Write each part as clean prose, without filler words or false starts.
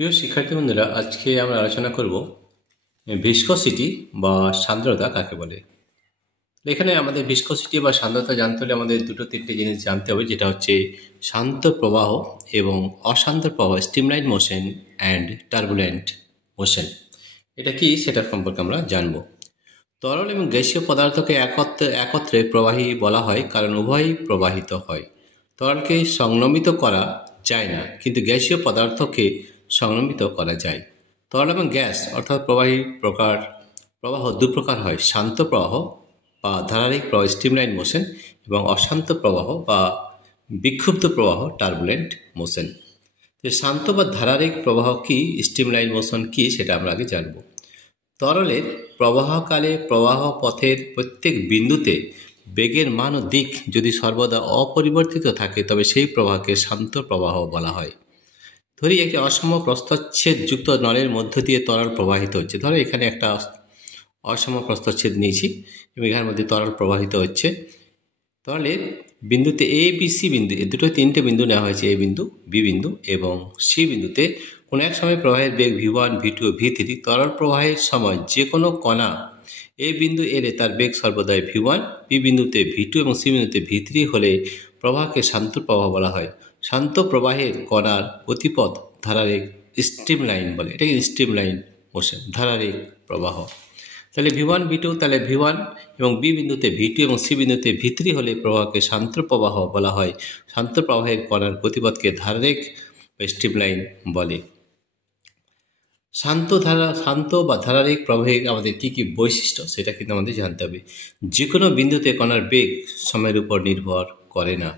প্রিয় শিক্ষার্থী বন্ধুরা, আজকে আমরা আলোচনা করব ভিসকসিটি বা সান্দ্রতা কাকে বলে। এখানে আমাদের ভিসকসিটি বা সান্দ্রতা জানতে হলে আমাদের দুটো তিনটে জিনিস জানতে হবে, যেটা হচ্ছে শান্ত প্রবাহ এবং অশান্ত প্রবাহ, স্টিমলাইন মোশন অ্যান্ড টার্বুলেন্ট মোশন। এটা কি সেটা সম্পর্কে আমরা জানব। তরল এবং গ্যাসীয় পদার্থকে একত্রে প্রবাহী বলা হয় কারণ উভয়ই প্রবাহিত হয়। তরলকে সংনমিত করা যায় না, কিন্তু গ্যাসীয় পদার্থকে সংনমিত করা যায়। তরল এবং গ্যাস অর্থাৎ প্রবাহ দু প্রকার হয়: শান্ত প্রবাহ বা ধারাবাহিক প্রবাহ স্ট্রিমলাইন মোশন এবং অশান্ত প্রবাহ বা বিক্ষুব্ধ প্রবাহ টার্বুলেন্ট মোশন। শান্ত বা ধারাবাহিক প্রবাহ কি, স্ট্রিমলাইন মোশন কি, সেটা আমরা আগে জানব। তরলের প্রবাহকালে প্রবাহ পথের প্রত্যেক বিন্দুতে বেগের মান ও দিক যদি সর্বদা অপরিবর্তিত থাকে তবে সেই প্রবাহকে শান্ত প্রবাহ বলা হয়। ধরি একটি অসম প্রস্থচ্ছেদ যুক্ত নলের মধ্য দিয়ে তরল প্রবাহিত হচ্ছে। ধরো এখানে একটা অসম প্রস্থচ্ছেদ নিয়েছি এবং এখানের মধ্যে তরল প্রবাহিত হচ্ছে। তরলের বিন্দুতে এ বি সি বিন্দু, দুটো তিনটে বিন্দু নেওয়া হয়েছে, এ বিন্দু, বি বিন্দু এবং সি বিন্দুতে কোনো এক সময় প্রবাহের বেগ v1, v2 ও v3। তরল প্রবাহের সময় যে কোনো কণা এ বিন্দু এলে তার বেগ সর্বদাই v1, বি বিন্দুতে v2 এবং সি বিন্দুতে v3 হলে প্রবাহকে শান্ত প্রবাহ বলা হয়। শান্ত প্রবাহের কণার গতিপথ ধারারেখ স্ট্রিমলাইন বলে। এটাকে স্ট্রিমলাইন মোশন, ধারারেখ প্রবাহ। তাহলে v1, v2, তাহলে v1 এবং বি বিন্দুতে v2 এবং সি বিন্দুতে v3 হলে প্রবাহকে শান্ত প্রবাহ বলা হয়। শান্ত প্রবাহের কণার গতিপথকে ধারারেখ স্ট্রিমলাইন বলে। শান্ত বা ধারাবাহিক প্রবাহের আমাদের কি কি বৈশিষ্ট্য সেটা কিন্তু আমাদের জানতে হবে। যে কোনো বিন্দুতে কণার বেগ সময়ের উপর নির্ভর করে না।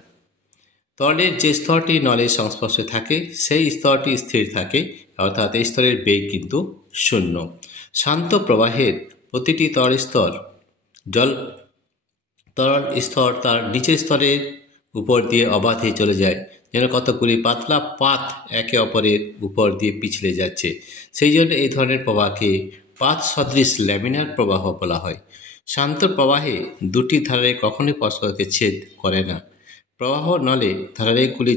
তরলের যে স্তরটি নলের সংস্পর্শে থাকে সেই স্তরটি স্থির থাকে, অর্থাৎ এই স্তরের বেগ কিন্তু শূন্য। শান্ত প্রবাহের প্রতিটি তরল স্তর তার নিচের স্তরের উপর দিয়ে অবাধে চলে যায়, যেন কতগুলি পাতলা পাত একে অপরের উপর দিয়ে পিছলে যাচ্ছে। সেই জন্য এই ধরনের প্রবাহকে পাত সদৃশ ল্যামিনার প্রবাহ বলা হয়। শান্ত প্রবাহে দুটি ধারারেখ কখনোই পরস্পরকে ছেদ করে না। প্রবাহ নলে ধারারেখগুলি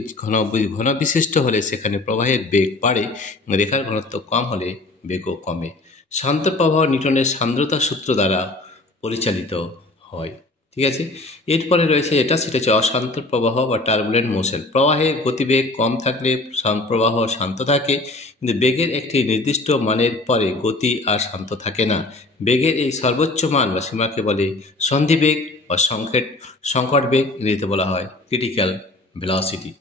ঘন বিশিষ্ট হলে সেখানে প্রবাহের বেগ বাড়ে এবং রেখার ঘনত্ব কম হলে বেগও কমে। শান্ত প্রবাহ নিউটনের সান্দ্রতা সূত্র দ্বারা পরিচালিত হয়। ঠিক আছে, এরপরে রয়েছে সেটা হচ্ছে অশান্ত প্রবাহ বা টার্বুলেন্ট মোশন। প্রবাহের গতিবেগ কম থাকলে প্রবাহ শান্ত থাকে, কিন্তু বেগের একটি নির্দিষ্ট মানের পরে গতি আর শান্ত থাকে না। বেগের এই সর্বোচ্চ মান বা সীমাকে বলে সন্ধিবেগ বা সংকট বেগ, ইংরেজিতে বলা হয় ক্রিটিক্যাল ভেলোসিটি।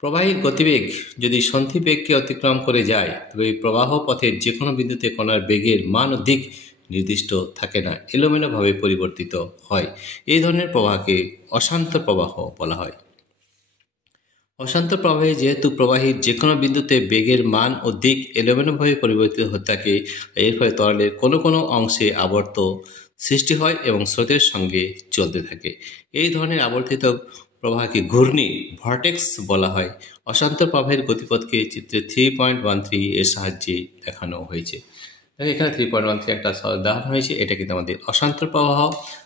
প্রবাহের গতিবেগ যদি সন্ধিবেগকে অতিক্রম করে যায় তবে প্রবাহ পথের যে কোনো বিন্দুতে কণার বেগের মান ও দিক নির্দিষ্ট থাকে না, এলোমেলোভাবে পরিবর্তিত হয়। এই ধরনের প্রবাহকে অশান্ত প্রবাহ বলা হয়। অশান্ত প্রবাহে যেহেতু প্রবাহীর যে কোনো বিন্দুতে বেগের মান ও দিক এলোমেলোভাবে পরিবর্তিত হতে থাকে, এর ফলে তরলের কোনো কোনো অংশে আবর্ত সৃষ্টি হয় এবং স্রোতের সঙ্গে চলতে থাকে। এই ধরনের আবর্তিত প্রবাহকে ঘূর্ণি ভর্টেক্স বলা হয়। অশান্ত প্রবাহের গতিপথকে চিত্রে 3.13 এর সাহায্যে দেখানো হয়েছে। এখানে 3.13 একটা উদাহরণ হয়েছে। এটা কিন্তু আমাদের অশান্ত প্রবাহ,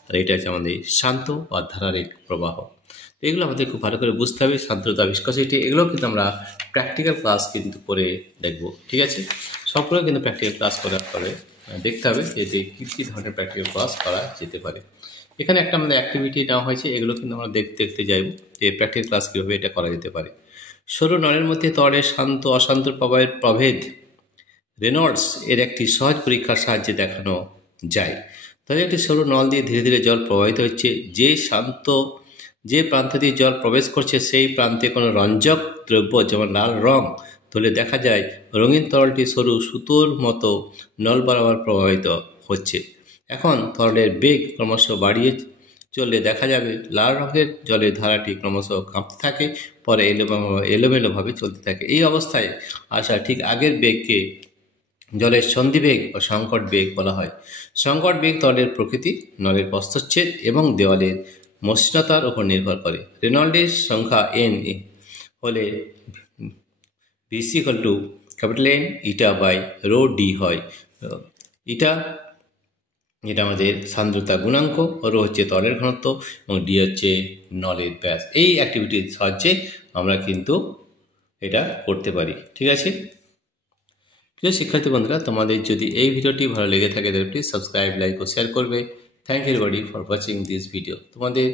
আর এটা হচ্ছে আমাদের শান্ত বা ধারারেখ প্রবাহ। এগুলো আমাদের খুব ভালো করে বুঝতে হবে। সান্দ্রতা, ভিসকসিটি, এগুলো কিন্তু আমরা প্র্যাকটিক্যাল ক্লাস কিন্তু করে দেখব। ঠিক আছে, সবগুলো কিন্তু প্র্যাকটিক্যাল ক্লাস করার পরে দেখতে হবে যে কী কী ধরনের প্র্যাকটিক্যাল ক্লাস করা যেতে পারে। এখানে একটা আমাদের অ্যাক্টিভিটি নেওয়া হয়েছে, এগুলো কিন্তু আমরা দেখতে যাইব যে প্র্যাকটিক্যাল ক্লাস কীভাবে এটা করা যেতে পারে। সরু নলের মধ্যে তরলের শান্ত অশান্ত প্রবাহের প্রভেদ রেনল্ডস এর একটি সহজ পরীক্ষার সাহায্যে দেখানো যায়। তবে একটি সরু নল দিয়ে ধীরে ধীরে জল প্রবাহিত হচ্ছে। যে প্রান্ত দিয়ে জল প্রবেশ করছে সেই প্রান্তে কোনো রঞ্জক দ্রব্য যেমন লাল রং ধরলে দেখা যায় রঙিন তরলটি সরু সুতোর মতো নল বরাবর প্রবাহিত হচ্ছে। এখন তরলের বেগ ক্রমশ বাড়িয়ে চললে দেখা যাবে লাল রঙের জলের ধারাটি ক্রমশ কাঁপতে থাকে, পরে এলোমেলোভাবে চলতে থাকে। এই অবস্থায় আসা ঠিক আগের বেগকে জলের সন্ধিবেগ ও সংকট বেগ বলা হয়। সংকট বেগ তরলের প্রকৃতি, নলের প্রস্থচ্ছেদ এবং দেওয়ালের মসৃণতার উপর নির্ভর করে। রেনল্ডের সংখ্যা n হলে VC N eta by rho D হয়। ইটা যেটা আমাদের সান্দ্রতা গুণাঙ্ক, রো হচ্ছে তরলের ঘনত্ব এবং ডি হচ্ছে নলের ব্যাস। এই অ্যাক্টিভিটির সাহায্যে আমরা কিন্তু এটা করতে পারি। ঠিক আছে। প্রিয় শিক্ষার্থী বন্ধুরা, তোমাদের যদি এই ভিডিওটি ভালো লেগে থাকে তাহলে প্লিজ সাবস্ক্রাইব, লাইক ও শেয়ার করবে। Thank you everybody for watching this video. তোমাদের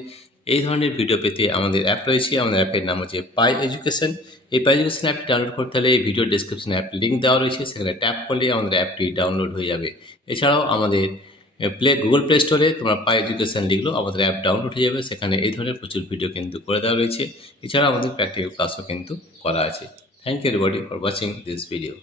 এই ধরনের ভিডিও পেতে আমাদের অ্যাপ রয়েছে। আমাদের অ্যাপের নাম হচ্ছে পাই এডুকেশন। এই পাই এডুকেশন অ্যাপটি ডাউনলোড করতে হলে এই ভিডিও ডেসক্রিপশনে অ্যাপ লিঙ্ক দেওয়া রয়েছে, সেখানে ট্যাপ করলে আমাদের অ্যাপটি ডাউনলোড হয়ে যাবে। এছাড়াও আমাদের গুগল প্লে স্টোরে তোমরা পাই এডুকেশন লিখলেও আমাদের অ্যাপ ডাউনলোড হয়ে যাবে। সেখানে এই ধরনের প্রচুর ভিডিও কিন্তু করে দেওয়া রয়েছে। এছাড়াও আমাদের প্র্যাকটিক্যাল ক্লাসও কিন্তু করা আছে। Thank you everybody for watching this video.